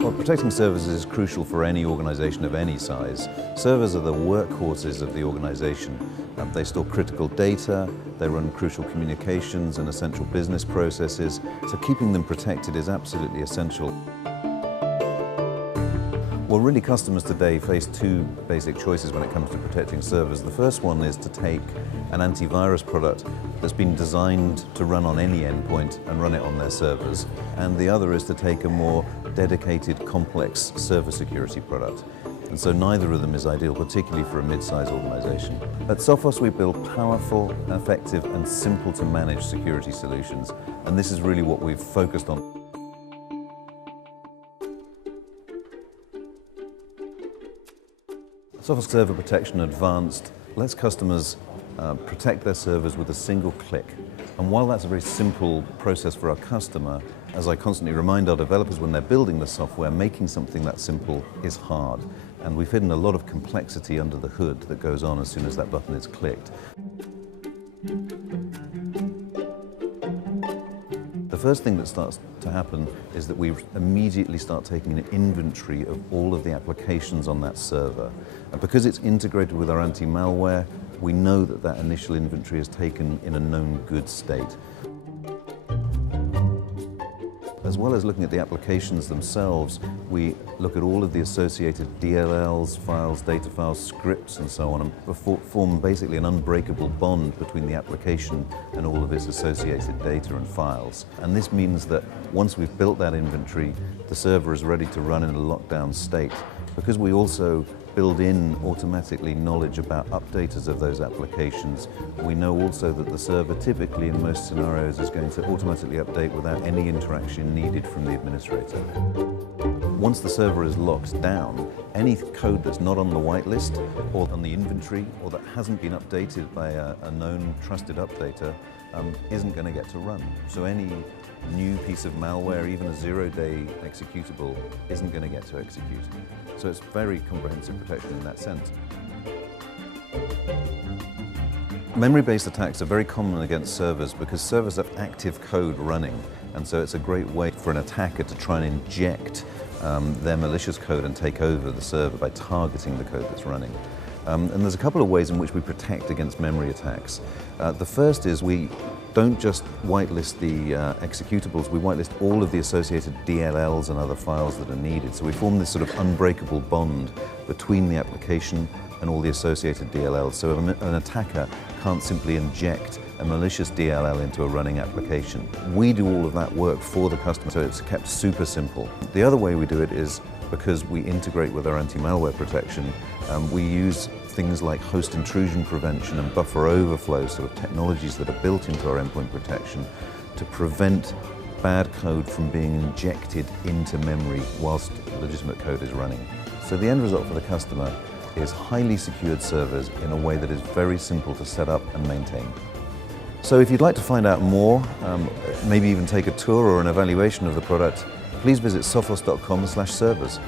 Well, protecting servers is crucial for any organization of any size. Servers are the workhorses of the organization. They store critical data, they run crucial communications and essential business processes, so keeping them protected is absolutely essential. Well, really, customers today face two basic choices when it comes to protecting servers. The first one is to take an antivirus product that's been designed to run on any endpoint and run it on their servers. And the other is to take a more dedicated, complex server security product. And so neither of them is ideal, particularly for a mid-sized organization. At Sophos, we build powerful, effective, and simple to manage security solutions. And this is really what we've focused on. Sophos Server Protection Advanced lets customers protect their servers with a single click. And while that's a very simple process for our customer, as I constantly remind our developers when they're building the software, making something that simple is hard. And we've hidden a lot of complexity under the hood that goes on as soon as that button is clicked. The first thing that starts to happen is that we immediately start taking an inventory of all of the applications on that server. And because it's integrated with our anti-malware, we know that that initial inventory is taken in a known good state. As well as looking at the applications themselves, we look at all of the associated DLLs, files, data files, scripts, and so on, and form basically an unbreakable bond between the application and all of its associated data and files. And this means that once we've built that inventory, the server is ready to run in a lockdown state. Because we also build in automatically knowledge about updaters of those applications, we know also that the server typically in most scenarios is going to automatically update without any interaction needed from the administrator. Once the server is locked down, any code that's not on the whitelist or on the inventory or that hasn't been updated by a known trusted updater isn't going to get to run. So any new piece of malware, even a zero-day executable, isn't going to get to execute. So it's very comprehensive protection in that sense. Memory-based attacks are very common against servers because servers have active code running, and so it's a great way for an attacker to try and inject their malicious code and take over the server by targeting the code that's running. And there's a couple of ways in which we protect against memory attacks. The first is we don't just whitelist the executables, we whitelist all of the associated DLLs and other files that are needed. So we form this sort of unbreakable bond between the application and all the associated DLLs. So an attacker can't simply inject a malicious DLL into a running application. We do all of that work for the customer, so it's kept super simple. The other way we do it is because we integrate with our anti-malware protection. We use things like host intrusion prevention and buffer overflow, sort of technologies that are built into our endpoint protection to prevent bad code from being injected into memory whilst legitimate code is running. So the end result for the customer is highly secured servers in a way that is very simple to set up and maintain. So if you'd like to find out more, maybe even take a tour or an evaluation of the product, please visit sophos.com/servers.